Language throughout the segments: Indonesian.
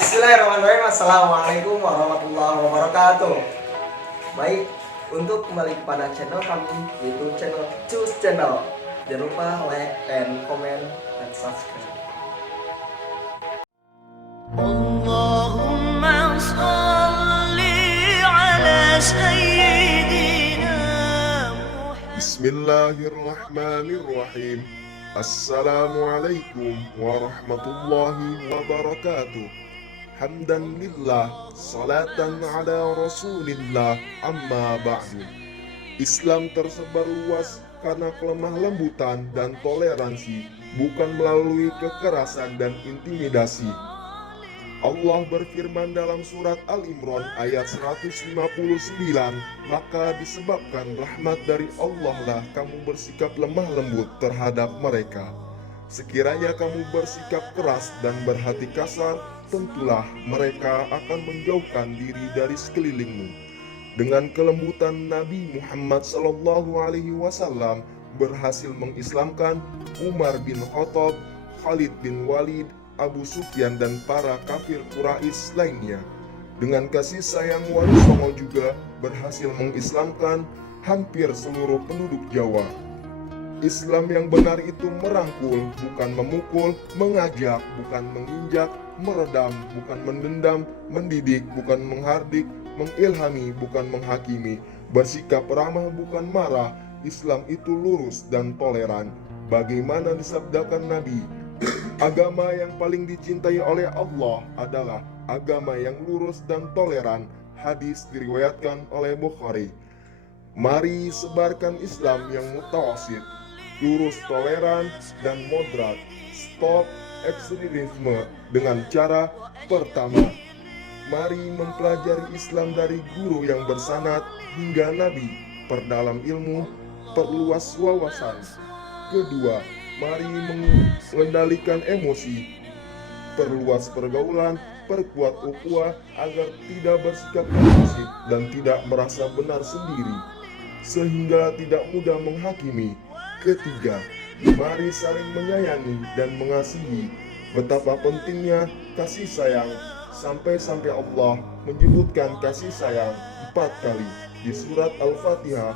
Bismillahirrahmanirrahim. Assalamualaikum warahmatullahi wabarakatuh. Baik, untuk kembali kepada channel kami, yaitu channel Cus Channel. Jangan lupa like and comment dan subscribe. Allahumma salli ala sayyidina Muhammad. Bismillahirrahmanirrahim. Assalamualaikum warahmatullahi wabarakatuh. Hamdan lillah, salatan ala rasulillah, amma ba'du. Islam tersebar luas karena kelemah lembutan dan toleransi, bukan melalui kekerasan dan intimidasi. Allah berfirman dalam surat Al-Imran ayat 159, maka disebabkan rahmat dari Allah lah kamu bersikap lemah lembut terhadap mereka. Sekiranya kamu bersikap keras dan berhati kasar, tentulah mereka akan menjauhkan diri dari sekelilingmu. Dengan kelembutan Nabi Muhammad SAW berhasil mengislamkan Umar bin Khattab, Khalid bin Walid, Abu Sufyan dan para kafir Quraisy lainnya. Dengan kasih sayang Wali Songo juga berhasil mengislamkan hampir seluruh penduduk Jawa. Islam yang benar itu merangkul, bukan memukul, mengajak, bukan menginjak, meredam, bukan mendendam, mendidik, bukan menghardik, mengilhami, bukan menghakimi, bersikap ramah, bukan marah. Islam itu lurus dan toleran. Bagaimana disabdakan Nabi, agama yang paling dicintai oleh Allah adalah agama yang lurus dan toleran. Hadis diriwayatkan oleh Bukhari. Mari sebarkan Islam yang mutawasid, lurus, toleran, dan moderat. Stop ekstremisme dengan cara pertama, mari mempelajari Islam dari guru yang bersanad hingga Nabi. Perdalam ilmu, perluas wawasan. Kedua, mari mengendalikan emosi, perluas pergaulan, perkuat ukhuwah agar tidak bersikap impulsif dan tidak merasa benar sendiri, sehingga tidak mudah menghakimi. Ketiga, mari saling menyayangi dan mengasihi. Betapa pentingnya kasih sayang, sampai-sampai Allah menyebutkan kasih sayang 4 kali di surat Al-Fatihah,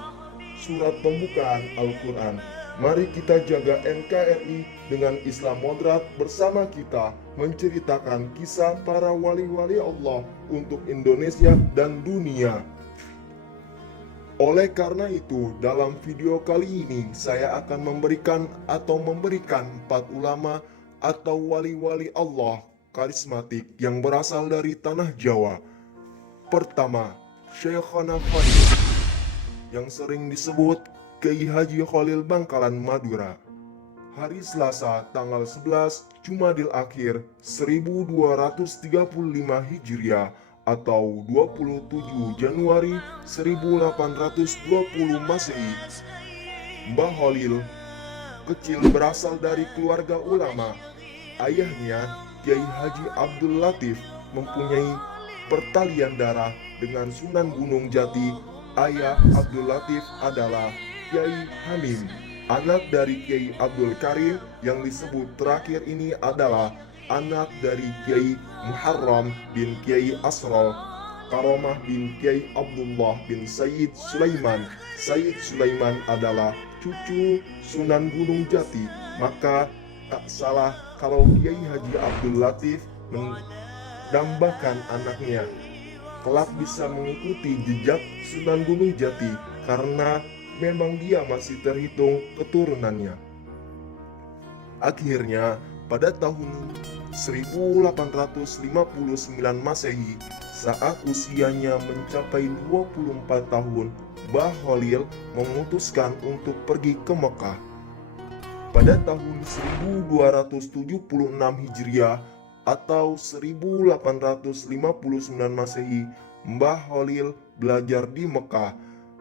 surat pembukaan Al-Quran. Mari kita jaga NKRI dengan Islam moderat bersama kita menceritakan kisah para wali-wali Allah untuk Indonesia dan dunia. Oleh karena itu, dalam video kali ini saya akan memberikan 4 ulama atau wali-wali Allah karismatik yang berasal dari tanah Jawa. Pertama, Syekhana Khalil, yang sering disebut Kiai Haji Khalil Bangkalan Madura. Hari Selasa tanggal 11 Jumadil Akhir 1235 Hijriah atau 27 Januari 1820 Masehi. Mbah Khalil kecil berasal dari keluarga ulama. Ayahnya Kiai Haji Abdul Latif mempunyai pertalian darah dengan Sunan Gunung Jati. Ayah Abdul Latif adalah Kiai Hamim. Anak dari Kiai Abdul Karim yang disebut terakhir ini adalah anak dari Kiai Muharram bin Kiai Asrol, Karomah bin Kiai Abdullah bin Sayyid Sulaiman. Sayyid Sulaiman adalah cucu Sunan Gunung Jati. Maka tak salah kalau Kiai Haji Abdul Latif mendambakan anaknya kelak bisa mengikuti jejak Sunan Gunung Jati karena memang dia masih terhitung keturunannya. Akhirnya pada tahun 1859 Masehi, saat usianya mencapai 24 tahun, Mbah Khalil memutuskan untuk pergi ke Mekah. Pada tahun 1276 Hijriah atau 1859 Masehi, Mbah Khalil belajar di Mekah.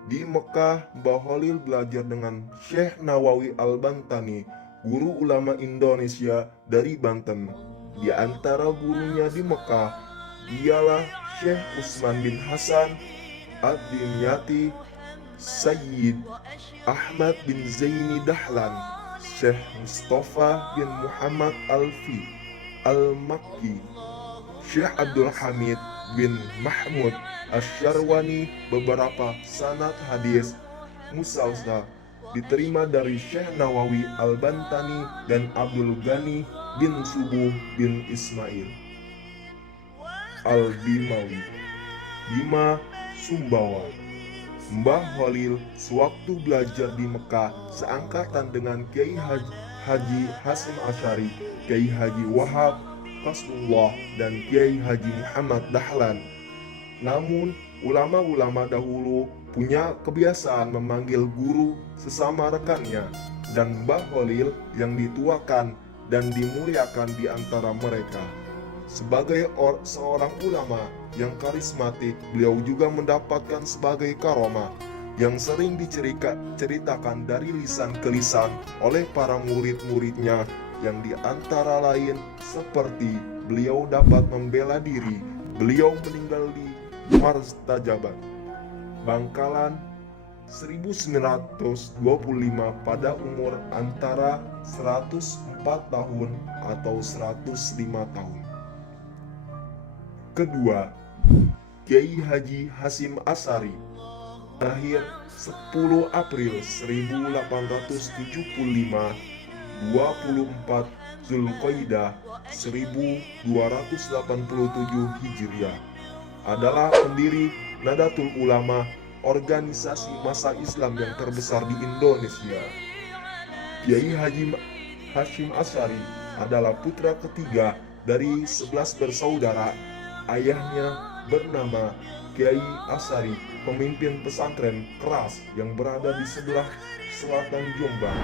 Di Mekah, Mbah Khalil belajar dengan Syekh Nawawi Al-Bantani, guru ulama Indonesia dari Banten. Di antara gurunya di Mekah, dialah Syekh Utsman bin Hasan Ad-Dimyati, Sayyid Ahmad bin Zaini Dahlan, Syekh Mustafa bin Muhammad Al-Makki, Syekh Abdul Hamid bin Mahmud Asy-Syarwani. Beberapa sanad hadis musalsal diterima dari Syekh Nawawi Al-Bantani dan Abdul Ghani bin Subuh bin Ismail Al-Bimawi, Bima Sumbawa. Mbah Khalil sewaktu belajar di Mekah seangkatan dengan Kiai Haji Hasyim Asy'ari, Kiai Haji Wahab Qasdullah, dan Kiai Haji Muhammad Dahlan. Namun ulama-ulama dahulu punya kebiasaan memanggil guru sesama rekannya, dan Mbah Khalil yang dituakan dan dimuliakan di antara mereka. Sebagai seorang ulama yang karismatik, beliau juga mendapatkan sebagai karomah yang sering diceritakan dari lisan ke lisan oleh para murid-muridnya, yang di antara lain seperti beliau dapat membela diri. Beliau meninggal di Martajabat, Bangkalan 1925 pada umur antara 104 tahun atau 105 tahun. Kedua, Kiai Haji Hasyim Asy'ari, lahir 10 April 1875, 24 Zulqaidah 1287 Hijriah, adalah pendiri Nahdlatul Ulama, organisasi massa Islam yang terbesar di Indonesia. Kiai Haji Hasyim Asy'ari adalah putra ketiga dari 11 bersaudara. Ayahnya bernama Kiai Asy'ari, pemimpin pesantren Keras yang berada di sebelah selatan Jombang.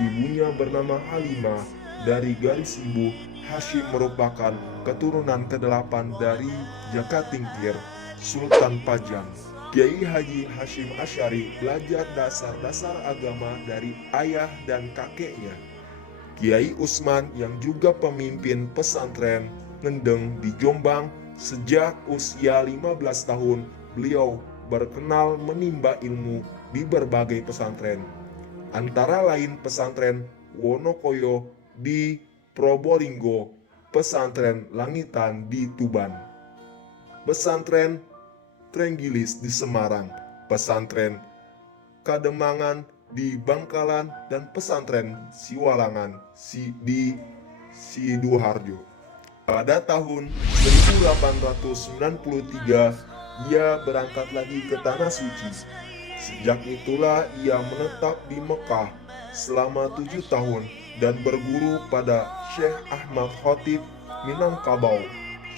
Ibunya bernama Halimah. Dari garis ibu, Hasyim merupakan keturunan ke-8 dari Jakatingkir, Sultan Pajang. Kiai Haji Hasyim Asy'ari belajar dasar-dasar agama dari ayah dan kakeknya. Kiai Usman yang juga pemimpin pesantren Ngendeng di Jombang. Sejak usia 15 tahun, beliau berkenal menimba ilmu di berbagai pesantren, antara lain pesantren Wonokoyo di Probolinggo, pesantren Langitan di Tuban, pesantren Trenggilis di Semarang, pesantren Kademangan di Bangkalan, dan pesantren Siwalangan di Sidoarjo. Pada tahun 1893, ia berangkat lagi ke Tanah Suci. Sejak itulah ia menetap di Mekah selama 7 tahun dan berguru pada Syekh Ahmad Khatib Minangkabau,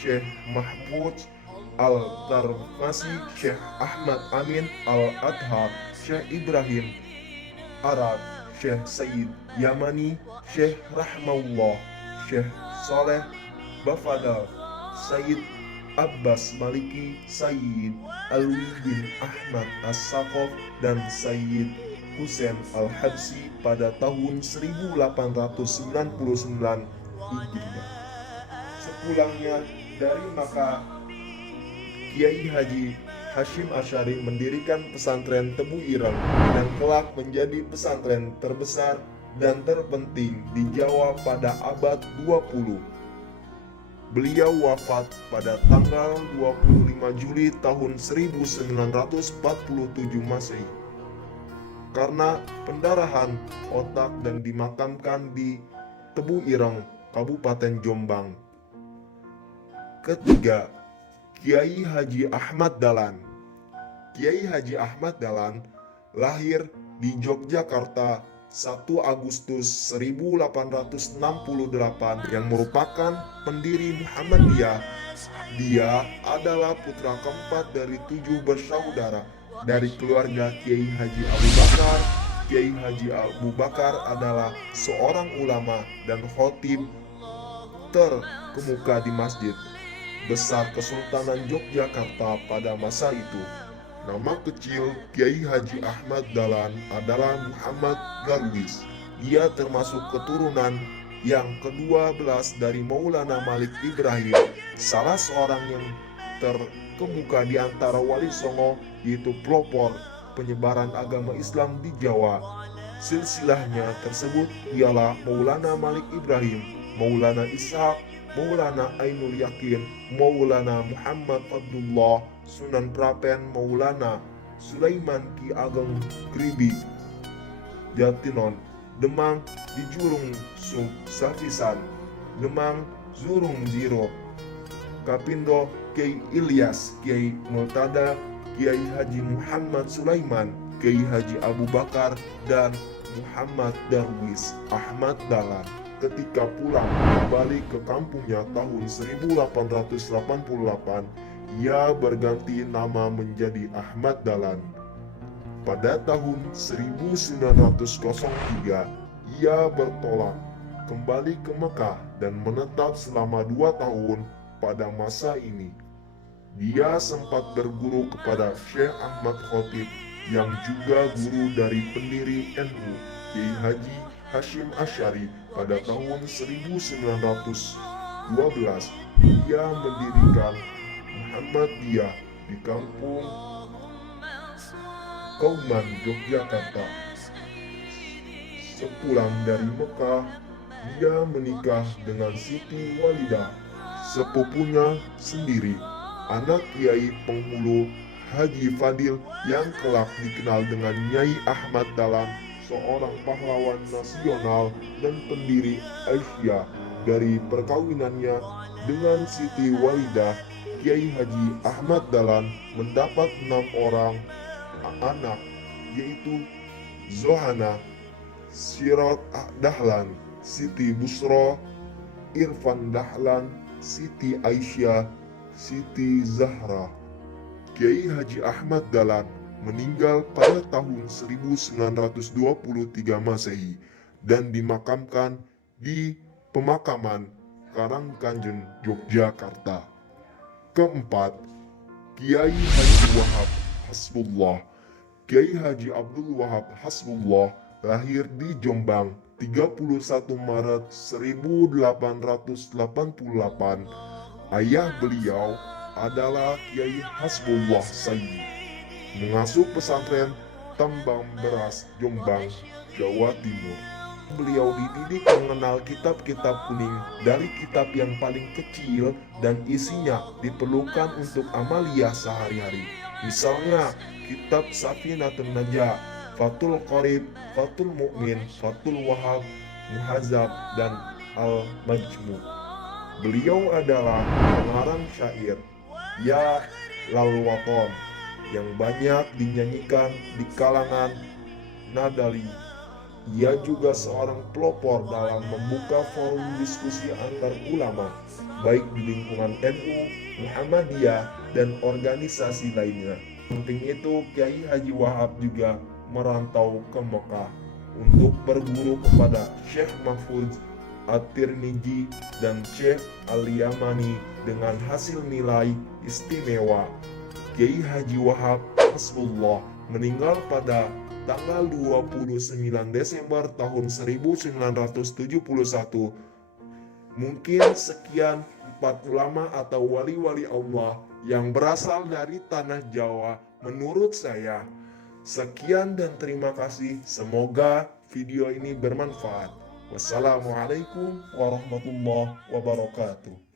Syekh Mahfudz Al-Tarmasi, Syekh Ahmad Amin Al-Adhar, Syekh Ibrahim Arad, Syekh Sayyid Yamani, Syekh Rahmaullah, Syekh Saleh Bafadal, Sayyid Abbas Maliki, Sayyid Alwi bin Ahmad As-Saqaf, dan Sayyid Husain Al-Habsyi pada tahun 1899 Hijriah. Sepulangnya dari Makkah, Kiai Haji Hasyim Asy'ari mendirikan pesantren Tebu Ireng dan kelak menjadi pesantren terbesar dan terpenting di Jawa pada abad 20. Beliau wafat pada tanggal 25 Juli tahun 1947 Masehi karena pendarahan otak dan dimakamkan di Tebu Ireng, Kabupaten Jombang. Ketiga, Kiai Haji Ahmad Dahlan. Kiai Haji Ahmad Dahlan lahir di Yogyakarta 1 Agustus 1868 yang merupakan pendiri Muhammadiyah. Dia adalah putra keempat dari 7 bersaudara dari keluarga Kiai Haji Abu Bakar. Kiai Haji Abu Bakar adalah seorang ulama dan khatib terkemuka di Masjid Besar Kesultanan Yogyakarta pada masa itu. Nama kecil Kiai Haji Ahmad Dahlan adalah Muhammad Darwis. Dia termasuk keturunan yang ke-12 dari Maulana Malik Ibrahim, salah seorang yang terkemuka di antara Wali Songo, yaitu pelopor penyebaran agama Islam di Jawa. Silsilahnya tersebut ialah Maulana Malik Ibrahim, Maulana Ishaq, Maulana Ainul Yakin, Maulana Muhammad Abdullah, Sunan Prapen Maulana Sulaiman Ki Ageng Kribi, Jatinon, Demang di Jurung Safisan, Demang Zurung Ziro, Kapindo Kiai Ilyas, Kiai Multada, Kiai Haji Muhammad Sulaiman, Kiai Haji Abu Bakar, dan Muhammad Darwis Ahmad Dahlan. Ketika pulang kembali ke kampungnya tahun 1888, ia berganti nama menjadi Ahmad Dahlan. Pada tahun 1903, ia bertolak kembali ke Mekah dan menetap selama 2 tahun. Pada masa ini, dia sempat berguru kepada Syekh Ahmad Khotib yang juga guru dari pendiri NU, Kiai Haji Hashim Asy'ari. Pada tahun 1912, ia mendirikan Muhammadiyah di kampung Kauman, Yogyakarta. Sepulang dari Mekah, dia menikah dengan Siti Walidah, sepupunya sendiri, anak Kiai Penghulu Haji Fadil yang kelak dikenal dengan Nyai Ahmad Dahlan, seorang pahlawan nasional dan pendiri Aisyah. Dari perkawinannya dengan Siti Walidah, Kiai Haji Ahmad Dahlan mendapat 6 orang anak, yaitu Zohana, Sirat Dahlan, Siti Busro, Irfan Dahlan, Siti Aisyah, Siti Zahra. Kiai Haji Ahmad Dahlan meninggal pada tahun 1923 Masehi dan dimakamkan di pemakaman Karangkanjen, Yogyakarta. Keempat, Kiai Haji Wahab Hasbullah. Kiai Haji Abdul Wahab Hasbullah lahir di Jombang 31 Maret 1888. Ayah beliau adalah Kiai Hasbullah Sayyid, mengasuh pesantren Tambang Beras, Jombang, Jawa Timur. Beliau dididik mengenal kitab-kitab kuning dari kitab yang paling kecil dan isinya diperlukan untuk amaliyah sehari-hari. Misalnya kitab Safinatun Najah, Fathul Qorib, Fathul Mu'min, Fathul Wahab, Muhazab, dan Al-Majmu. Beliau adalah pengarang syair Ya Lal Waton yang banyak dinyanyikan di kalangan Nadali. Ia juga seorang pelopor dalam membuka forum diskusi antar ulama, baik di lingkungan NU, Muhammadiyah, dan organisasi lainnya. Samping itu, Kiai Haji Wahab juga merantau ke Mekah untuk berguru kepada Syekh Mahfudz At-Tirmidzi dan Syekh Al-Yamani dengan hasil nilai istimewa. Kiai Haji Wahab Hasbullah meninggal pada tanggal 29 Desember tahun 1971. Mungkin sekian 4 ulama atau wali-wali Allah yang berasal dari tanah Jawa menurut saya. Sekian dan terima kasih. Semoga video ini bermanfaat. Wassalamualaikum warahmatullahi wabarakatuh.